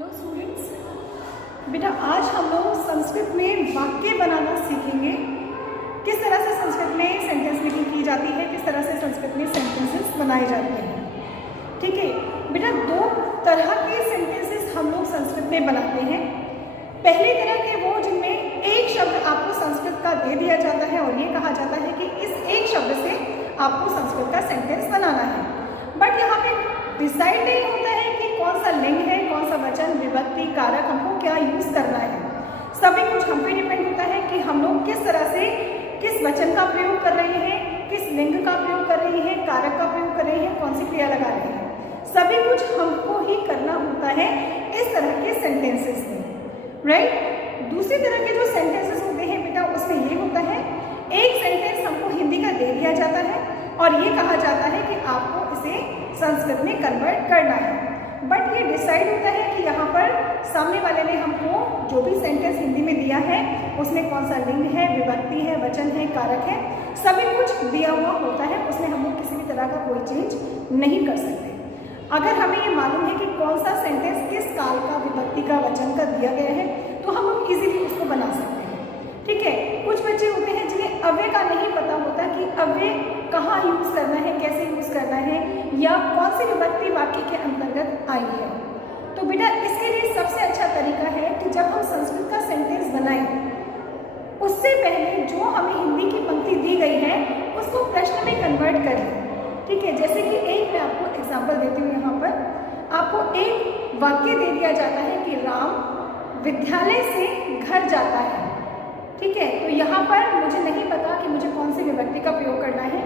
Hello students, बेटा आज हम लोग संस्कृत में वाक्य बनाना सीखेंगे। किस तरह से संस्कृत में सेंटेंस मेकिंग की जाती है, किस तरह से संस्कृत में सेंटेंसेस बनाए जाते हैं। ठीक है बेटा, दो तरह के सेंटेंसेस हम लोग संस्कृत में बनाते हैं। पहली तरह के वो जिनमें एक शब्द आपको संस्कृत का दे दिया जाता है और ये कहा जाता है कि इस एक शब्द से आपको संस्कृत का सेंटेंस बनाना है। बट यहाँ पे डिसाइड नहीं होता है कि कौन सा लिंग है, कौन सा वचन, विभक्ति, कारक हमको क्या यूज करना है। सभी कुछ हम पे डिपेंड होता है कि हम लोग किस तरह से किस वचन का प्रयोग कर रहे हैं, किस लिंग का प्रयोग कर रहे हैं, कारक का प्रयोग कर रहे हैं, कौन सी क्रिया लगा रहे हैं। सभी कुछ हमको ही करना होता है इस तरह के सेंटेंसेस में, राइट। दूसरी तरह के जो सेंटेंसेस होते हैं बेटा, उसमें ये होता है एक सेंटेंस हमको हिंदी का दे दिया जाता है और ये कहा जाता है कि आपको इसे संस्कृत में कन्वर्ट करना है। बट ये डिसाइड होता है कि यहाँ पर सामने वाले ने हमको जो भी सेंटेंस हिंदी में दिया है उसमें कौन सा लिंग है, विभक्ति है, वचन है, कारक है, सभी कुछ दिया हुआ होता है। उसमें हम लोग किसी भी तरह का कोई चेंज नहीं कर सकते। अगर हमें ये मालूम है कि कौन सा सेंटेंस किस काल का, विभक्ति का, वचन का दिया गया है तो हम लोग इजीली उसको बना सकते हैं। ठीक है, कुछ बच्चे होते हैं जिन्हें अव्यय का नहीं पता होता कि अव्यय कहाँ यूज करना है, कैसे यूज करना है या कौन सी विभक्ति वाक्य के अंतर्गत आई है। तो बेटा इसके लिए सबसे अच्छा तरीका है कि जब हम संस्कृत का सेंटेंस बनाएं उससे पहले जो हमें हिंदी की पंक्ति दी गई है उसको प्रश्न में कन्वर्ट कर लें। ठीक है, जैसे कि एक मैं आपको एग्जाम्पल देती हूँ। यहाँ पर आपको एक वाक्य दे दिया जाता है कि राम विद्यालय से घर जाता है। ठीक है, तो यहाँ पर मुझे नहीं पता कि मुझे कौन सी विभक्ति का प्रयोग करना है,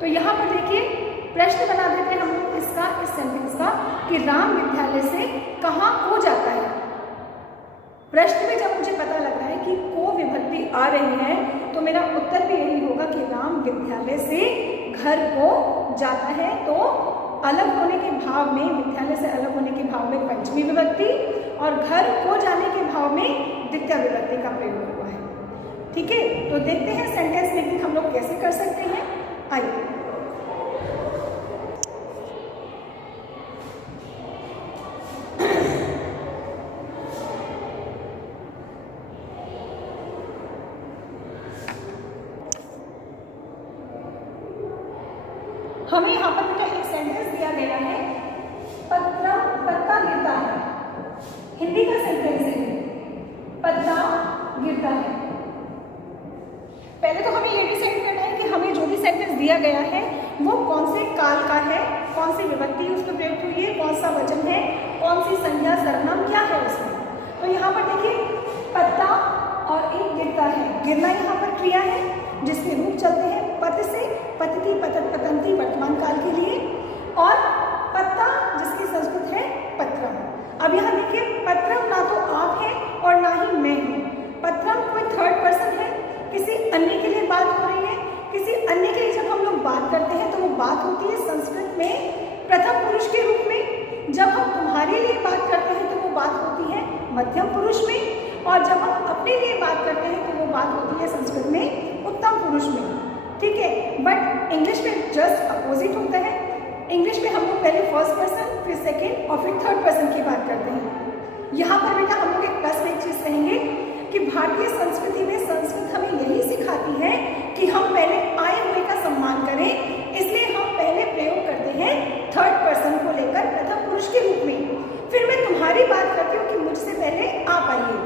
तो यहाँ पर देखिए प्रश्न बना देते हैं हम लोग इसका, इस सेंटेंस का कि राम विद्यालय से कहाँ को जाता है। प्रश्न में जब मुझे पता लग रहा है कि को विभक्ति आ रही है तो मेरा उत्तर भी यही होगा कि राम विद्यालय से घर को जाता है। तो अलग होने के भाव में, विद्यालय से अलग होने के भाव में पंचमी विभक्ति और घर को जाने के भाव में द्वितीय विभक्ति का प्रयोग हुआ है। ठीक है, तो देखते हैं सेंटेंस मेकिंग हम लोग कैसे कर सकते हैं। आइए, हमें यहाँ पर बेटा एक सेंटेंस दिया गया है, पत्ता गिरता है। हिंदी का सेंटेंस है, पत्ता गिरता है। पहले तो हमें ये डिसाइड करना है कि हमें जो भी सेंटेंस दिया गया है वो कौन से काल का है, कौन सी विभक्ति उसमें प्रयुक्त हुई है, कौन सा वचन है, कौन सी संज्ञा, सर्वनाम क्या है उसमें। तो यहाँ पर देखिए पत्ता और एक गिरता है। गिरना यहाँ पर क्रिया है जिसके रूप चलते हैं पत से, पतति, पतत, पतंती वर्तमान काल के लिए, और पत्ता जिसकी संस्कृत है पत्रम। अब यहाँ देखिए पत्रम ना तो आप है और ना ही मैं हूँ। पत्रम कोई थर्ड पर्सन है, किसी अन्य के लिए बात हो रही है। किसी अन्य के लिए जब हम लोग बात करते हैं तो वो बात होती है संस्कृत में प्रथम पुरुष के रूप में। जब हम तुम्हारे लिए बात करते हैं तो वो बात होती है मध्यम पुरुष में, और जब हम अपने लिए बात करते हैं तो वो बात होती है संस्कृत में उत्तम पुरुष में। ठीक है, बट इंग्लिश में जस्ट अपोजिट होता है। इंग्लिश में हम लोग पहले फर्स्ट पर्सन, फिर सेकेंड और फिर थर्ड पर्सन की बात करते हैं। यहाँ पर बेटा हम लोग एक प्लस में एक चीज़ कहेंगे कि भारतीय संस्कृति में संस्कृत हमें यही सिखाती है कि हम पहले आए हुए का सम्मान करें, इसलिए हम पहले प्रयोग करते हैं थर्ड पर्सन को लेकर प्रथम पुरुष के रूप में। फिर मैं तुम्हारी बात करती हूँ कि मुझसे पहले आप आइए।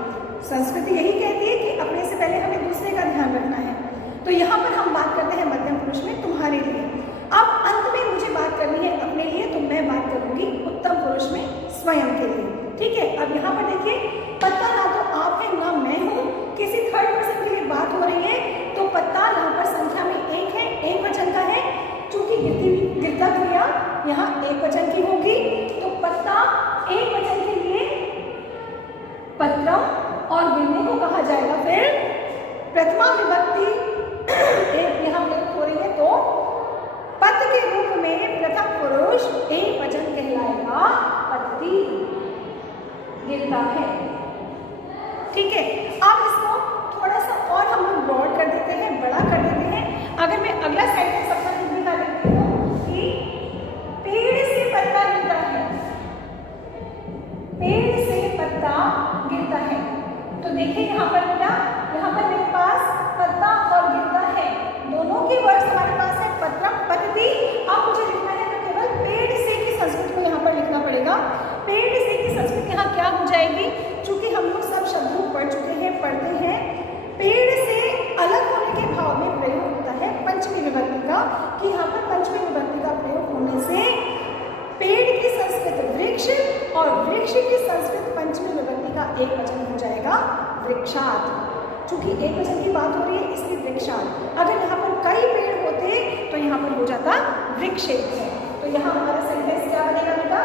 संस्कृति यही कहती है कि अपने से पहले हमें दूसरे का ध्यान रखना है। तो यहाँ पर हम बात करते हैं मध्यम पुरुष में तुम्हारे लिए। अब अंत में मुझे बात करनी है अपने लिए, तो मैं बात करूँगी उत्तम पुरुष में स्वयं के लिए। ठीक है, अब यहाँ पर देखिए पत्ता ना तो आप है ना मैं हूँ, किसी थर्ड पर्सन के लिए बात हो रही है। तो पत्ता यहाँ पर संख्या में एक है, एक वचन का है। चूंकि गिरता क्रिया यहाँ एक वचन की होगी तो पत्ता एक वचन के लिए पत्रम, और गिरने को कहा जाएगा फिर प्रथमा विभक्ति एक यहाँ प्रयुक्त हो रही है तो पद के रूप में प्रथम पुरुष एक वचन कहलाएगा पत्ती गिरता है। ठीक है, अब इसको थोड़ा सा और हम लोग ब्रॉड कर देते हैं, बड़ा कर देते हैं। अगर मैं अगला सेंटेंस अपना हिंदी का लिखती हूँ कि पेड़ से पत्ता गिरता है, पेड़ से पत्ता गिरता है। तो देखिए यहाँ पर बेटा, यहाँ पर मेरे पास पत्ता और गिरता है, दोनों के वर्ड्स हमारे पास है, पत्रम पद्धति। अब मुझे लिखना है तो केवल पेड़ से की संस्कृत को यहाँ पर लिखना पड़ेगा। पेड़ से की संस्कृत यहाँ क्या हो जाएगी, चूंकि हम लोग सब शब्दों पढ़ चुके हैं, पढ़ते हैं। पेड़ से अलग होने के भाव में प्रयोग होता है पंचमी विभक्ति का, कि यहाँ पर पंचमी विभक्ति का प्रयोग होने से पेड़ की संस्कृत वृक्ष और वृक्ष की संस्कृत पंचमी विभक्ति का एक वचन हो जाएगा वृक्षात। चूंकि एक वचन की बात हो रही है इसलिए वृक्षात। अगर यहाँ पर कई पेड़ होते तो यहाँ पर हो जाता वृक्षेत्र। तो यहाँ हमारा सेंटेंस क्या बनेगा बेटा,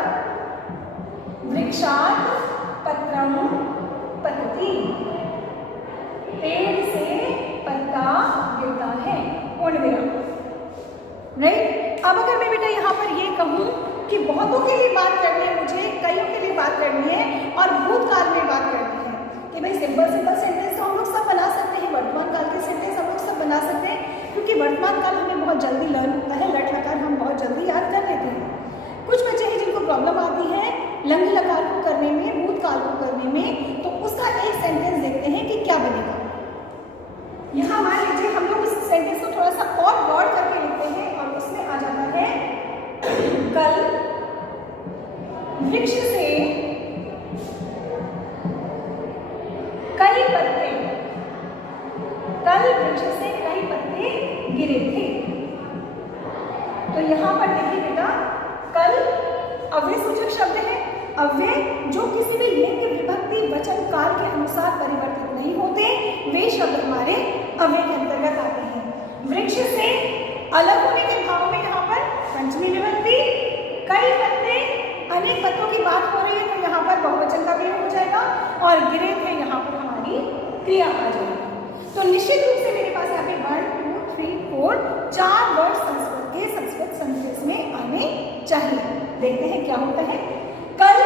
वृक्षात पत्रम पतति, पेड़ से पत्ता गिरता है, पूर्ण विराम। राइट। अब अगर मैं बेटा यहाँ पर ये कहूँ कि बहुतों के लिए बात करनी है, मुझे कईयों के लिए बात करनी है और भूतकाल में बात करनी है, कि भाई सिंपल सेंटेंस तो हम लोग सब बना सकते हैं, वर्तमान काल के सेंटेंस हम लोग सब बना सकते हैं, क्योंकि वर्तमान काल हमें बहुत जल्दी लर्न होता है, लट लकार हम बहुत जल्दी याद कर लेते हैं। कुछ बच्चे हैं जिनको प्रॉब्लम आती है लंग लकार को करने में, भूतकाल को करने में, तो उसका एक सेंटेंस देखते हैं कि क्या बनेगा। यहाँ मान लीजिए हम लोग इस सेंटेंस को थोड़ा सा और गौर करके लिखते हैं और उसमें आ जाता है कल वृक्ष से कई पत्ते, कल वृक्ष से कई पत्ते गिरे थे। तो यहाँ पर देखिए बेटा, कल अव्यय सूचक शब्द है। अव्यय जो किसी भी लिंग विभक्ति वचन काल के अनुसार परिवर्तित नहीं होते, वे शब्द हमारे अव्यय के अंतर्गत आते हैं। वृक्ष से अलग होने के भाव में यहाँ पर पंचमी विभक्ति, कई पत्ते, अनेक पत्तों की बात हो रही है तो यहाँ पर बहुवचन का प्रयोग हो जाएगा, और गिरे थे यहाँ पर हमारी क्रिया आ जाएगी। तो निश्चित रूप से मेरे पास यहाँ पे 1 2 3 4 4 वर्ड संस्कृत के संस्कृत सेंटेंस में आने चाहिए। देखते हैं क्या होता है। कल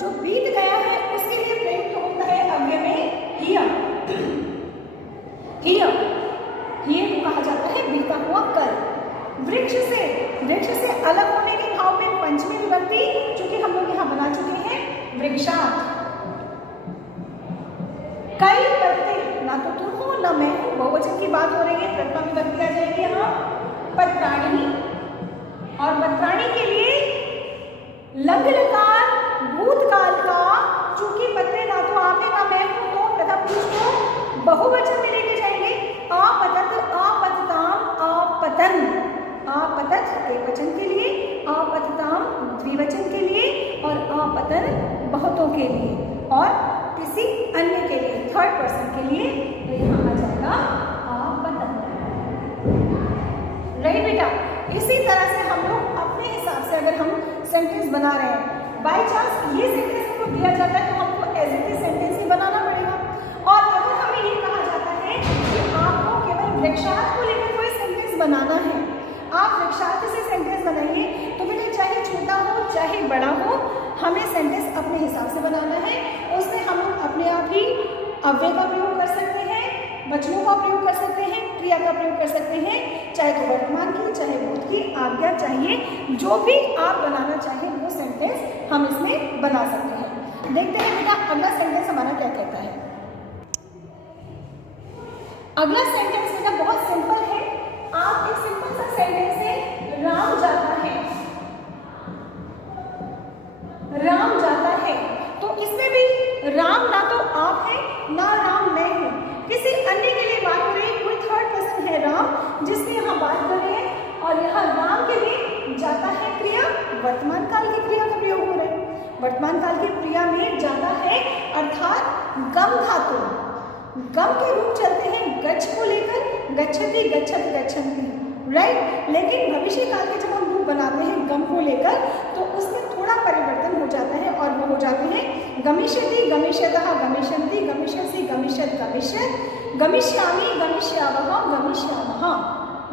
जो बीत गया है उसके लिए प्रयुक्त होता है अव्यय में हिया। हिया को कहा जाता है बीता हुआ कल। वृक्ष से अलग होने के भाव में पंचमी विभक्ति, चूंकि हम लोग यहाँ बना चुके हैं वृक्षात। कई पत्ते, ना तो तुम हो ना मैं हूं, बहुवचन की बात हो रही है, प्रथमा विभक्ति आ जाएगी यहाँ पत्राणी, और पत्राणी के लिए लंग लकार भूतकाल का, चूंकि पत्ते ना तो आप है ना मैं हूं, तो प्रथम पुरुष को बहुवचन में लेके जाएंगे। आपतत, आपतताम, आपतन, आपतत एक वचन के लिए, आपतताम द्विवचन के लिए, और आपतन बहुतों के लिए और किसी अन्य के लिए, थर्ड पर्सन के लिए, तो यहाँ आ जाएगा आपतन। राइट बेटा। इसी तरह से हम लोग अपने हिसाब से अगर हम सेंटेंस बना रहे हैं, बाई चांस ये सेंटेंस हमको दिया जाता है तो हमको एज इट इज सेंटेंस ही बनाना पड़ेगा। और अगर हमें ये कहा जाता है कि आपको केवल वृक्षार्थ को लेकर कोई सेंटेंस बनाना है, आप वृक्षार्थ से सेंटेंस बनाइए, तो बेटा चाहे छोटा हो चाहे बड़ा हो, हमें सेंटेंस अपने हिसाब से बनाना है। उसमें हम लोग अपने आप ही अव्यय का प्रयोग कर सकते हैं, वचनों का प्रयोग कर सकते हैं, क्रिया का प्रयोग कर सकते हैं, चाहे तो वर्तमान की चाहे भूत की आज्ञा चाहिए, जो भी आप बनाना चाहें वो सेंटेंस हम इसमें बना सकते हैं। देखते हैं बेटा अगला सेंटेंस हमारा क्या कहता है। अगला सेंटेंस बेटा बहुत सिंपल है। आप एक सिंपल सा सेंटेंस है, राम जाता है, राम जाता है, तो इसमें भी राम ना तो आप है ना राम मैं हूं, किसी अन्य के लिए बात हो रही है, कोई थर्ड पर्सन है राम जिसकी यहाँ बात कर रहे हैं, और यहाँ राम के लिए जाता है क्रिया, वर्तमान काल की क्रिया का प्रयोग हो रहा है। वर्तमान काल की क्रिया में जाता है अर्थात गम धातु, गम के रूप चलते हैं गच्छ को लेकर, गच्छति गच्छत गच्छन्ति, राइट। लेकिन भविष्य काल के जब हम रूप बनाते हैं गम को लेकर तो उसमें थोड़ा परिवर्तन हो जाता है, और वो हो जाते हैं गमिष्यति गमिष्यतः गमिष्यन्ति, गमिष्यसि गमिष्यत गमिष्यत, गमिष्यामि गमिष्यावः गमिष्यामः,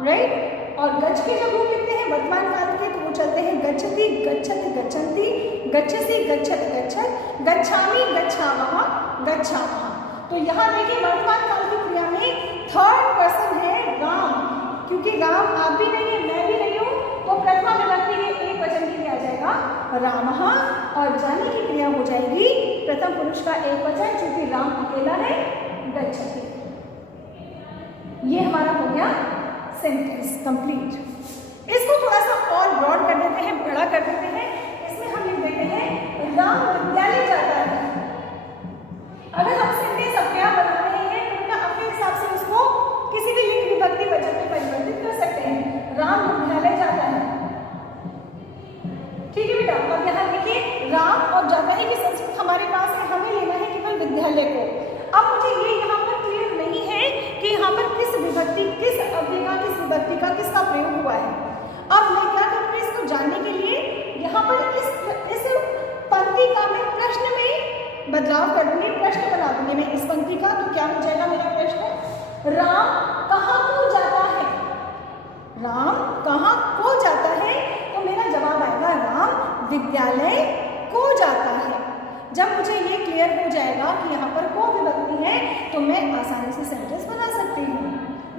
राइट। और गच्छ के जब रूप लिखते हैं वर्तमान काल के तो वो चलते हैं गच्छति गच्छत गच्छन्ति, गच्छसि गच्छत गच्छत, गच्छामि गच्छावः गच्छामः। तो यहाँ देखिए वर्तमान काल की क्रिया में थर्ड पर्सन है राम, क्योंकि राम आप भी नहीं है मैं भी नहीं हूँ, तो प्रथमा विभक्ति के एक वचन के लिए आ जाएगा रामः और जाने की क्रिया हो जाएगी प्रथम पुरुष का एक वचन, चूंकि राम अकेला है, गच्छति। ये हमारा हो गया सेंटेंस कंप्लीट। इसको थोड़ा सा और ब्रॉड कर देते हैं, बड़ा कर देते हैं। इसमें हम लिख देते हैं राम विद्यालय जाता है। अगर हम सेंटेंस अव्यय बना रहे हैं तो क्या अपने हिसाब से उसको किसी भी लिंग विभक्ति वचन में परिवर्तित कर सकते हैं। राम विद्यालय जाता है, ठीक है बेटा। अब यहाँ देखिए राम और जाता है कि संस्कृत हमारे पास है, हमें लेना है केवल विद्यालय को। अब मुझे ये यहाँ पर क्लियर नहीं है कि यहाँ पर किस विभक्ति, किस अव्यय का, किस विभक्ति का, किसका प्रयोग हुआ है। अब मैं क्या करूँगी इसको जानने के लिए यहाँ पर इस पंक्ति का मैं प्रश्न में बदलाव कर दूंगी, प्रश्न बना दूंगी मैं इस पंक्ति का। तो क्या हो जाएगा मेरा प्रश्न, राम कहाँ को जाता है। राम कहाँ को जाता है, तो मेरा जवाब आएगा राम विद्यालय को जाता है। जब मुझे ये क्लियर हो जाएगा कि यहाँ पर को विभक्ति है तो मैं आसानी से सेंटेंस बना सकती हूँ,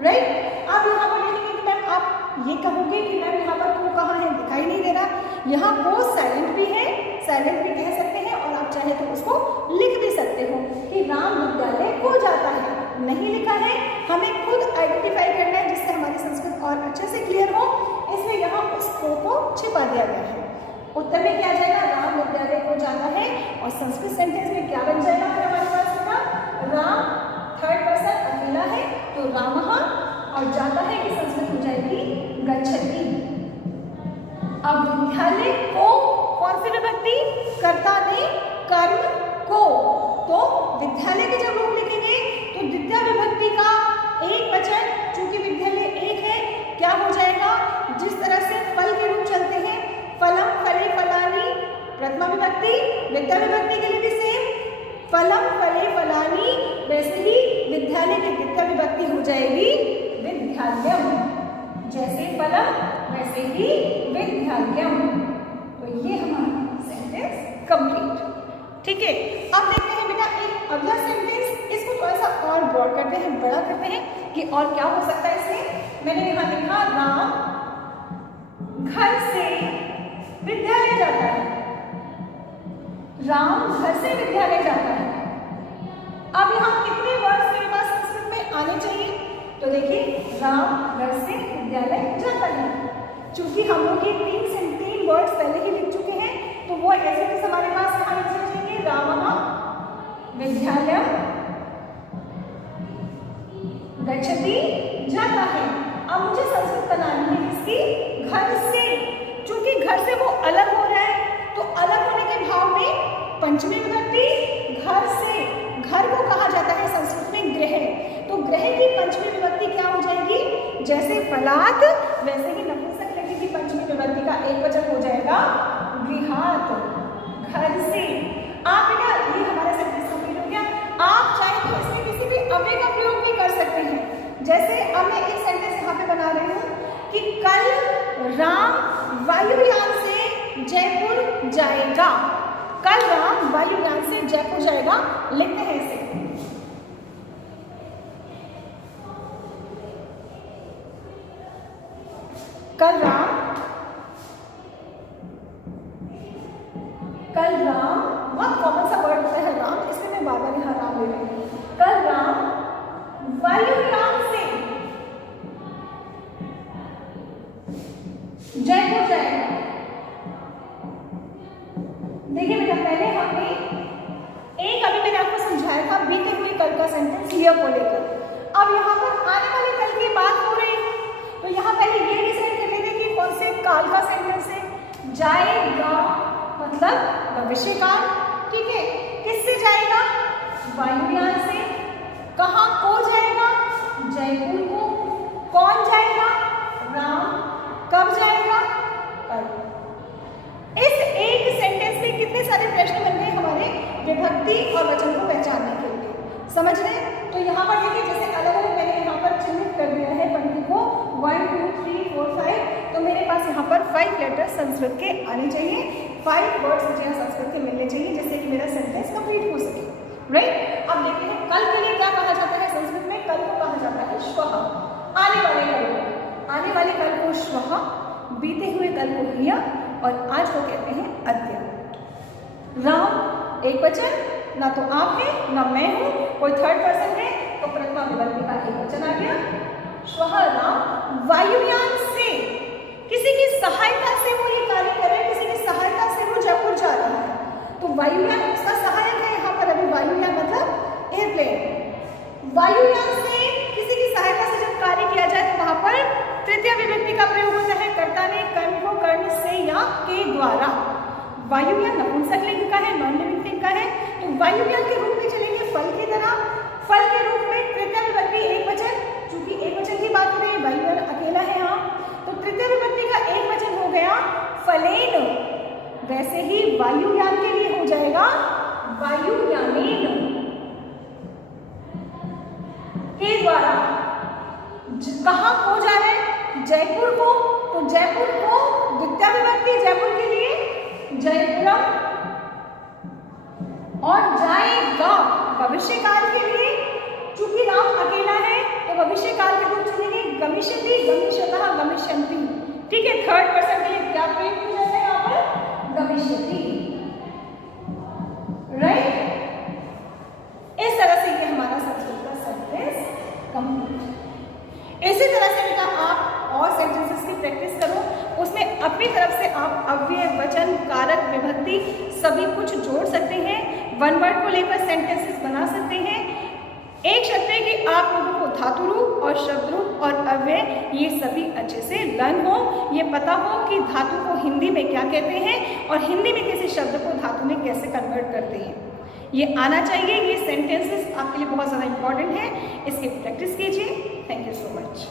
राइट। अब यहाँ पर देखेंगे कि मैम आप ये कहोगे कि मैम यहाँ पर को कहाँ है, दिखाई नहीं दे रहा। यहाँ को साइलेंट भी है, साइलेंट भी कह सकते हैं, और आप चाहे तो उसको लिख भी सकते हो कि राम विद्यालय को जाता है। नहीं लिखा है, हमें खुद आइडेंटिफाई करना है जिससे हमारी संस्कृत और अच्छे से क्लियर हो, इसलिए यहाँ उस को छिपा दिया गया है। उत्तर में क्या जाएगा, राम विद्यालय को जाता है। और संस्कृत सेंटेंस में क्या बन जाएगा फिर हमारे पास बेटा, राम थर्ड पर्सन अकेला है तो रामः, और जाता है कि संस्कृत हो जाएगी गच्छति। अब विद्यालय को कौन सी विभक्ति, कर्ता ने कर्म को, तो विद्यालय के जब रूप लिखेंगे तो द्वितीय विभक्ति का एक वचन, चूंकि विद्यालय एक है, क्या हो जाएगा, जिस तरह से फल के रूप चलते हैं, फलम फले फलानी प्रथमा विभक्ति, द्वितीय विभक्ति के लिए भी सेम फलम फले फलानी, वैसे ही विद्यालय की द्वितीय विभक्ति हो जाएगी विद्यालयम। जैसे फलम वैसे ही विद्यालयम। तो ये हमारा सेंटेंस कंप्लीट, ठीक है। अब देखते हैं बेटा एक अगला सेंटेंस, इसको थोड़ा सा और ब्रॉड करते हैं, बड़ा करते हैं कि और क्या हो सकता है इसमें। मैंने यहाँ लिखा राम घर से विद्यालय जाता है। राम घर से विद्यालय जाता है। अब यहाँ कितने वर्ड्स मेरे पास संस्कृत में आने चाहिए, तो देखिए राम घर से विद्यालय जाता है। चूंकि हम लोग ये तीन वर्ड्स पहले ही लिख चुके हैं, तो वो ऐसे भी हमारे पास यहाँ लिख चाहिए, रामः विद्यालयम गच्छति जाता है। अब मुझे संस्कृत बनानी है इसकी घर से, चूंकि घर से वो अलग हो रहा है, तो अलग होने के भाव में पंचमी विभक्ति घर से, घर को कहा जाता है संस्कृत में गृह, तो गृह की पंचमी विभक्ति क्या हो जाएगी, जैसे फलात वैसे ही नपुंसक लिंग की पंचमी विभक्ति का एक वचन हो जाएगा गृहात, घर से। आप बेटा ये हमारा सेंटेंस कंप्लीट हो गया। आप चाहे तो इसमें किसी भी अव्यय का प्रयोग भी कर सकते हैं। जैसे अब मैं एक सेंटेंस यहाँ पे बना रही हूँ कि कल राम वायुयान से जयपुर जाएगा। कल राम वायुयान से जयपुर जाएगा, लिखते हैं इसे। कल राम बहुत कॉमन सा वर्ड होता है राम, इसलिए मैं बार बार यहाँ राम ले रही हूँ। कल राम वायुयान से जयपुर जाएगा। देखिए बेटा पहले हमने एक अभी मैंने आपको समझाया था बीते हुए कल का सेंटेंस लिया को लेकर। अब यहाँ पर आने वाले कल की बात हो रही है, तो यहाँ पहले ये डिसाइड कर लेते कि कौन से काल का सेंटेंस है। जाएगा मतलब भविष्य काल, ठीक है। किससे जाएगा, वायुयान से। कहाँ को जाएगा, जयपुर को। कौन जाएगा, राम। कब जाएगा, कल। इस एक सेंटेंस में कितने सारे प्रश्न बन गए हमारे विभक्ति और वचन को पहचानने के लिए, समझ रहे। तो यहाँ पर देखिए जैसे अलग अलग मैंने यहाँ पर चिन्हित कर दिया है पंक्ति को 1 2 3 4 5, तो मेरे पास यहाँ पर 5 लेटर्स संस्कृत के आने चाहिए, 5 वर्ड्स मुझे यहाँ संस्कृत के मिलने चाहिए, जिससे कि मेरा सेंटेंस कंप्लीट हो सके, राइट। अब देखते हैं कल के लिए क्या कहा जाता है संस्कृत में। कल को कहा जाता है श्वः, आने वाले कल को। आने वाले कल को श्वः, बीते हुए कल को ह्यः, और आज को कहते हैं अद्य। राम एक वचन, ना तो आप है ना मैं हूं, कोई थर्ड पर्सन है तो प्रथमा विभक्ति का एक वचन आ गया। श्वः राम वायुयान से, किसी की सहायता से वो ये कार्य कर रहे हैं, किसी की सहायता से वो जयपुर जा रहा है, तो वायुयान उसका सहायक है यहाँ पर। अभी वायुयान मतलब एयरप्लेन। वायुयान से किसी की सहायता से जब कार्य किया जाए तो वहां पर तृतीय विभक्ति का प्रयोग होता है, कर्ता ने कर्म को कर्ण से या के द्वारा। वायुयान नपुंसक लिंग का है, नॉन लिविंग थिंग का है, तो वायुयान के रूप में चलेंगे फल की तरह। फल के रूप में तृतीय विभक्ति एक वचन, चूंकि एक वचन की बात हो रही है, वायुयान अकेला है यहाँ, तो तृतीय विभक्ति का एक वचन हो गया फलेन। वैसे ही वायुयान के लिए हो जाएगा वायुयानेन के द्वारा। कहाँ को जा रहे हैं? जयपुर को, तो जयपुर को द्वितीय विभक्ति जयपुर के लिए जयपुरम, और जाएगा भविष्य काल के लिए, चूंकि राम अकेला है तो भविष्य काल के रूप चलेंगे गमिष्यति, गमिष्यतः, गमिष्यन्ति। ठीक है, थर्ड पर्सन के लिए क्या प्रयोग किया जाता है यहाँ पर? गमिष्यति। राइट, इस तरह से ये हमारा संस्कृत का सेंटेंस कंप्लीट। इसी तरह से बेटा आप और सेंटेंसेस की प्रैक्टिस करो, उसमें अपनी तरफ से आप अव्यय, वचन, कारक, विभक्ति सभी कुछ जोड़ सकते हैं, वन वर्ड को लेकर सेंटेंसेस बना सकते हैं। एक शर्त है कि आप लोगों को धातु रूप और शब्द रूप और अव्यय ये सभी अच्छे से लर्न हो, ये पता हो कि धातु को हिंदी में क्या कहते हैं और हिंदी में किसी शब्द को धातु में कैसे कन्वर्ट करते हैं, ये आना चाहिए। ये सेंटेंसेस आपके लिए बहुत ज़्यादा इंपॉर्टेंट है, इसकी प्रैक्टिस कीजिए। Thank you so much.